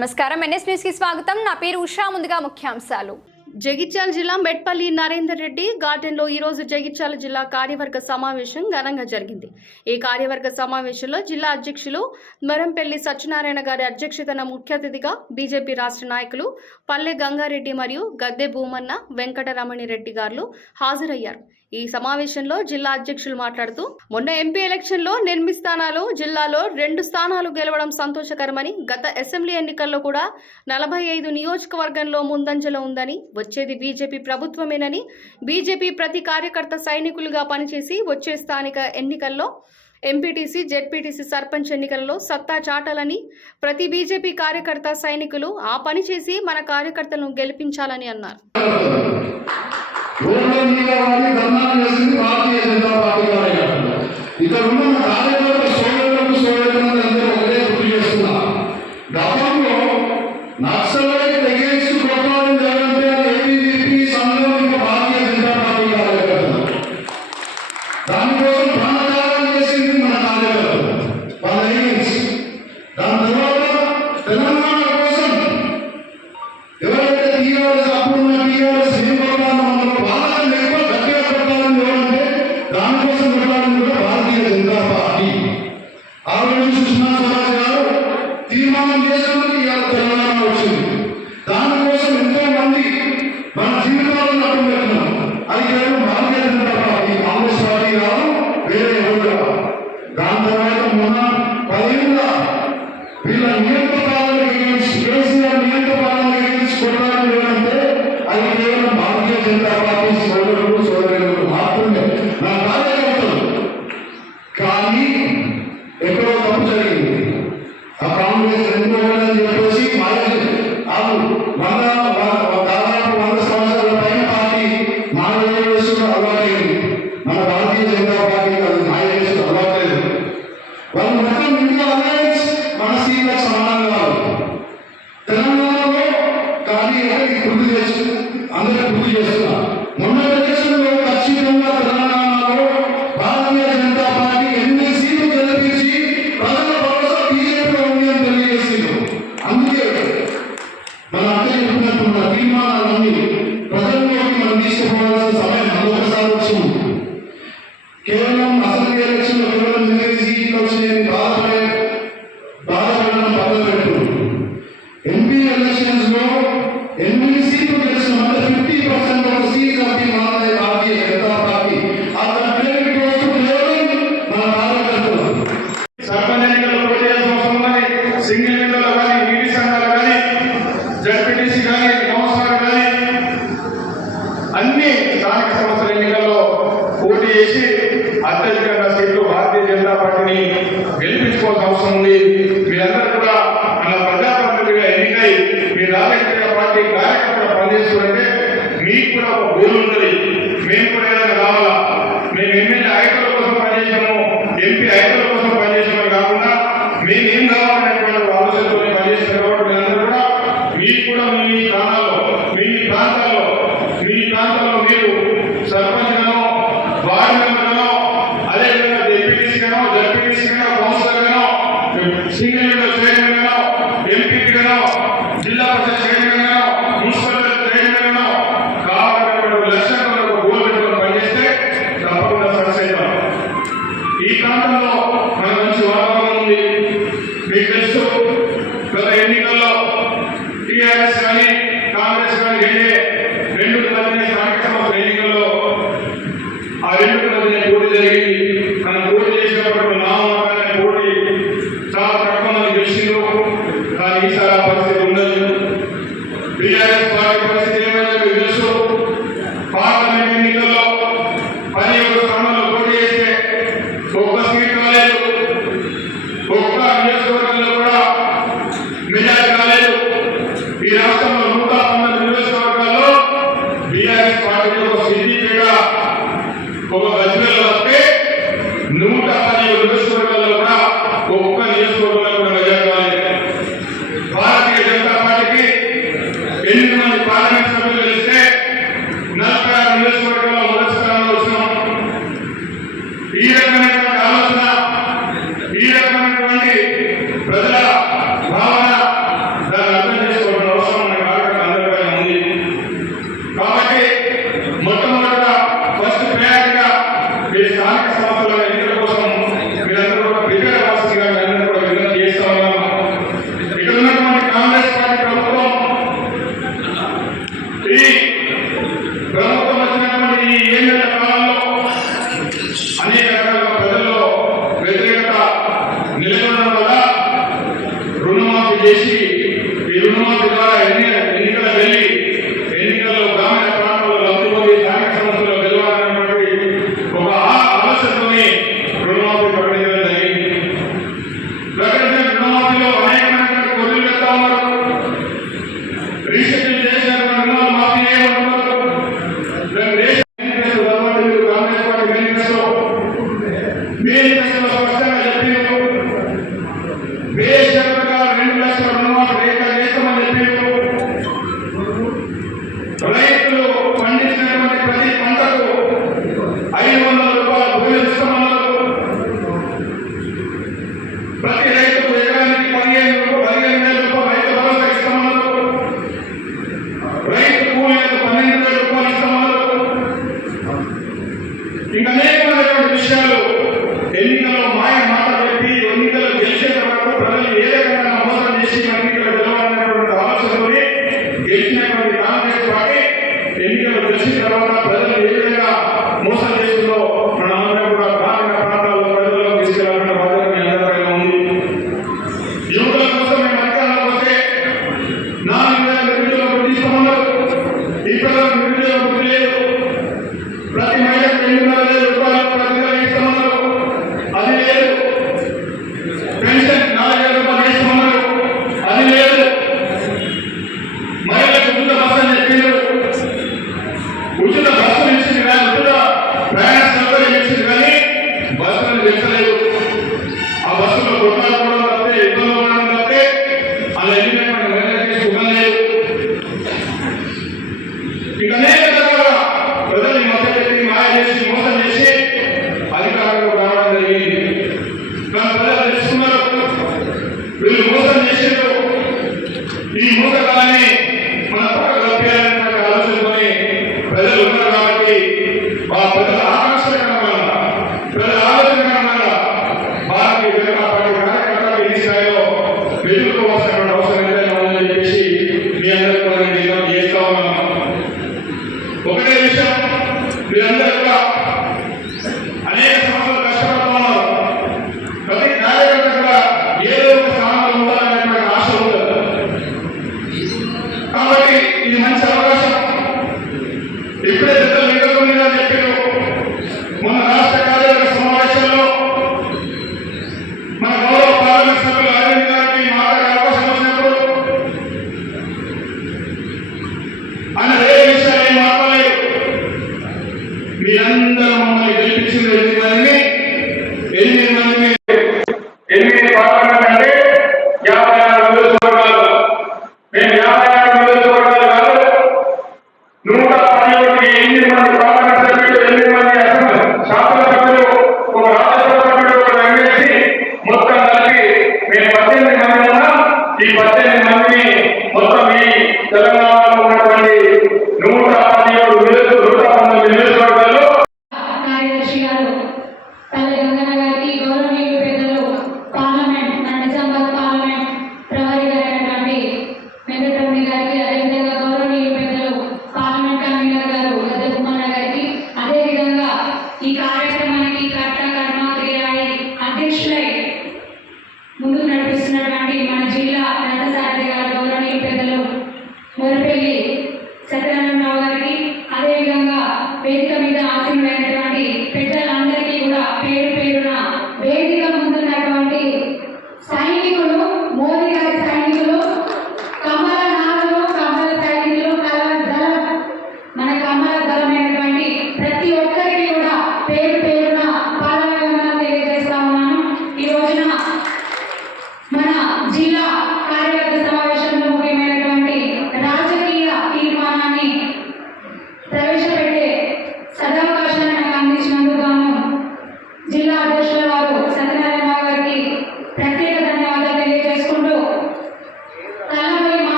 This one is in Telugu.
నమస్కారం ఎన్ఎస్ న్యూస్ కి స్వాగతం. నా పేరు ఉషా. ముందుగా ముఖ్యాంశాలు. జగిత్యాల జిల్లా మెట్పల్లి నరేందర్ రెడ్డి గార్డెన్లో ఈరోజు జగిత్యాల జిల్లా కార్యవర్గ సమావేశం ఘనంగా జరిగింది. ఈ కార్యవర్గ సమావేశంలో జిల్లా అధ్యక్షులు మరంపల్లి సత్యనారాయణ గారి అధ్యక్షతన ముఖ్య అతిథిగా బీజేపీ రాష్ట్ర నాయకులు పల్లె గంగారెడ్డి మరియు గద్దె భూమన్న వెంకటరమణిరెడ్డి గారు హాజరయ్యారు. ఈ సమావేశంలో జిల్లా అధ్యక్షులు మాట్లాడుతూ, మొన్న ఎంపీ ఎలక్షన్లో 8 స్థానాలు, జిల్లాలో 2 స్థానాలు గెలవడం సంతోషకరమని, గత అసెంబ్లీ ఎన్నికల్లో కూడా 45 నియోజకవర్గంలో ముందంజలో ఉందని, వచ్చేది బీజేపీ ప్రభుత్వమేనని, బీజేపీ ప్రతి కార్యకర్త సైనికులుగా పనిచేసి వచ్చే స్థానిక ఎన్నికల్లో ఎంపీటీసీ, జెడ్పీటీసీ, సర్పంచ్ ఎన్నికలలో సత్తా చాటాలని, ప్రతి బీజేపీ కార్యకర్త సైనికులు ఆ పని చేసి మన కార్యకర్తలను గెలిపించాలని అన్నారు. అన్ని స్థానిక సంస్థల ఎన్నికల్లో పోటీ చేసి అత్యధికంగా సీట్లు భారతీయ జనతా పార్టీని గెలిపించుకోవాల్సిన అవసరం ఉంది. మీరందరూ కూడా మన ప్రజాప్రతినిధిగా ఎన్నికై మీ రాజకీయ పార్టీ కార్యకర్తగా పనిచేస్తుంటే మీకు కూడా ఒక గోల్ ఉంటుంది. మేము కూడా ఏదైనా కావాలా, మేము ఎమ్మెల్యే ఐదుల కోసం పనిచేసాము, ఎంపీ ఐదుల కోసం పనిచేసాము కాకుండా మేము ఏం కావాలనేటువంటి ఆలోచనతో పనిచేస్తారు. కాబట్టి మీరందరూ కూడా మీకు కూడా మీ ప్రాంతాల్లో మీరు సర్పంచ్గానో, వార్డు మెంబర్గానో, అదేవిధంగా ఎంపీటీసీగానో, జడ్పీటీసీగానో, కౌన్సిలర్గానో, సింగిల్ విండో చైర్మన్గానో, ఎంపీగానో, జిల్లా పరిషత్ చైర్మన్గానో, మున్సిపల్ చైర్మన్గానో కావాలన్నటువంటి లక్ష్యంతో ఒక గోల్ పెట్టుకొని పనిచేస్తే తప్పకుండా సక్సెస్ అవుతాం. ఈ ప్రాంతంలో మన మంచి వాతావరణం ఉంది. మీకు తెలుసు, గత ఎన్నికల్లో టీఆర్ఎస్ కానీ కాంగ్రెస్ కానీ రెండు మధ్య స్థానిక సంస్థల ఎన్నికల్లో ఆ రెండు మధ్య పోటీ జరిగింది. మనం పోటీ చేసినప్పుడు నామమాత్రమే పోటీ, చాలా తక్కువ మంది గెలిచిండ్రు. కానీ ఈసారి ఆ పరిస్థితి ఉండదు. టీఆర్ఎస్ పార్టీ పరిస్థితి ఏమైనా మీకు తెలుసు. పార్లమెంట్ ఎన్నికల్లో 11 స్థానాల్లో పోటీ చేస్తే ఒక్క సీట్ రాలేదు, ఒక్క నియోజకవర్గంలో కూడా మెజారిటీ రాలేదు. ఈ రాష్ట్రంలో 119 నియోజకవర్గాల్లో బీఆర్ఎస్ పార్టీ ఒక సిద్దిపేట, ఒక గజ్వేల్ వస్తే 110 నియోజకవర్గాల్లో కూడా ఒక్క నియోజకవర్గంలో కూడా మెజారిటీ రాలేదు. భారతీయ జనతా పార్టీకి 8 మంది పార్లమెంట్ సభ్యులు గెలిస్తే 46 నియోజకవర్గాల్లో మొదటి స్థానంలో వచ్చినాం. ఈ రకమైనటువంటి ఆలోచన, ఈ రకమైనటువంటి ప్రజల భావన, దాన్ని 500 రూపాయల భూమి ఇస్తామన్నారు. ప్రతి రైతుకు ఎకరానికి 15,000 రూపాయలు రైతు భరోసా ఇస్తామన్నారు. రైతు కూలీలకు 12,000 రూపాయలు ఇస్తామన్నారు. ఇంకా అనేకమైనటువంటి విషయాలు ఎన్నికల్లో మాయ మాట పెట్టి ఎన్నికలు గెలిచేట వరకు ప్రజలు ఏ రకంగా మోసం చేసి ఎన్నికలు గెలవాలనేటువంటి ఆలోచనతోనే గెలిచినటువంటి కాంగ్రెస్ పార్టీ ఎన్నికలు గెలిచిన తర్వాత ప్రజలు ఏ విధంగా మోసం చేస్తుందో మన అందరం కూడా గ్రామీణ ప్రాంతాల్లో ప్రజల్లో తీసుకెళ్లాలన్న బాధ్యత మీ అందరిపైన ఉంది. యువకుల కోసం మేము అధికారంలోకి వస్తే 4,000 నిరుద్యోగ తీసుకోమన్నారు. ఇప్పుడు నిరుద్యోగ లేదు. ప్రతి మహిళకు 2,500 రూపాయలు ప్రతి నెల ఇస్తామన్నారు. అది లేదు. పెన్షన్ 4,000 రూపాయలు ఇస్తామన్నారు. అది లేదు. మహిళలకు ఉచిత బస్సు అని చెప్పిండ్రు. ఉచిత బస్సులు ఇచ్చింది కానీ ఉచిత ప్రయాణ సౌకర్యం ఇచ్చింది కానీ బస్సులను పెంచలేదు. ఆ బస్సులో కొట్టాలు కూడా తప్పితే ఇబ్బందులు ఉండడం తప్పితే అలా ఎన్నికటువంటి మహిళలకి సుఖం లేదు. ఇక అనేక రకాల ప్రజల్ని మధ్యపెట్టి మాయ చేసి మోసం చేసి అధికారంలో రావడం జరిగింది. కానీ ప్రజలు తెలుసుకున్నారు వీళ్ళు మోసం చేసేది. ఈ మోసకాలాన్ని మన పక్కన తప్పియాలనే ఆలోచనతోనే ప్రజలు ఉన్నారు కాబట్టి ఆ ప్రజల ఆకాంక్షల కారణంగా ప్రజల ఆలోచన కారణంగా భారతీయ జనతా పార్టీ కార్యకర్తలు ఈ స్థాయిలో ఎదుర్కోవాల్సినటువంటి అవసరం ఎంతైనా ఉందని చెప్పేసి మీ అందరికీ కూడా నేను విజ్ఞప్తి చేస్తా ఉన్నాను. ఒకటే విషయం, మీరందరూ కూడా అనేక సంవత్సరాలు కష్టపడుతూ ఉన్నారు. ప్రతి కార్యకర్త కూడా ఏదో ఒక స్థానంలో ఉండాలనేటువంటి ఆశ ఉంటుంది. కాబట్టి ఇది మంచి అవకాశం. ఇప్పుడే పెద్దలు వెంకటరమణ చెప్పారు. మన రాష్ట్ర కార్యవర్గ సమావేశంలో మన గౌరవ పార్లమెంట్ సభ్యులు అరవింద్ గారికి మాట్లాడే అవకాశం వచ్చినప్పుడు ఆయన వేరే విషయాలు ఏం మాట్లాడలేదు. మీరందరూ మమ్మల్ని గెలిపించిన 8 మందిని 8 పార్లమెంట్ అంటే 56 నియోజకవర్గాలు. మేము 56 నియోజకవర్గాలు కాదు, 111 మంది పార్లమెంట్ సభ్యులు, 8 మంది శాసనసభ్యులు, ఒక రాజ్యసభ సభ్యుడు, ఒక ఎమ్మెల్సీ, మొత్తం కలిపి మేము 18 మంది ఉన్నాం. ఈ 18 మందిని మొత్తం ఈ తెలంగాణలో ఉన్నటువంటి 119 నియోజకవర్గాల్లో కార్యదర్శి గారు తల్లి గంగన్న గారికి, గౌరవనీయులు పెద్దలు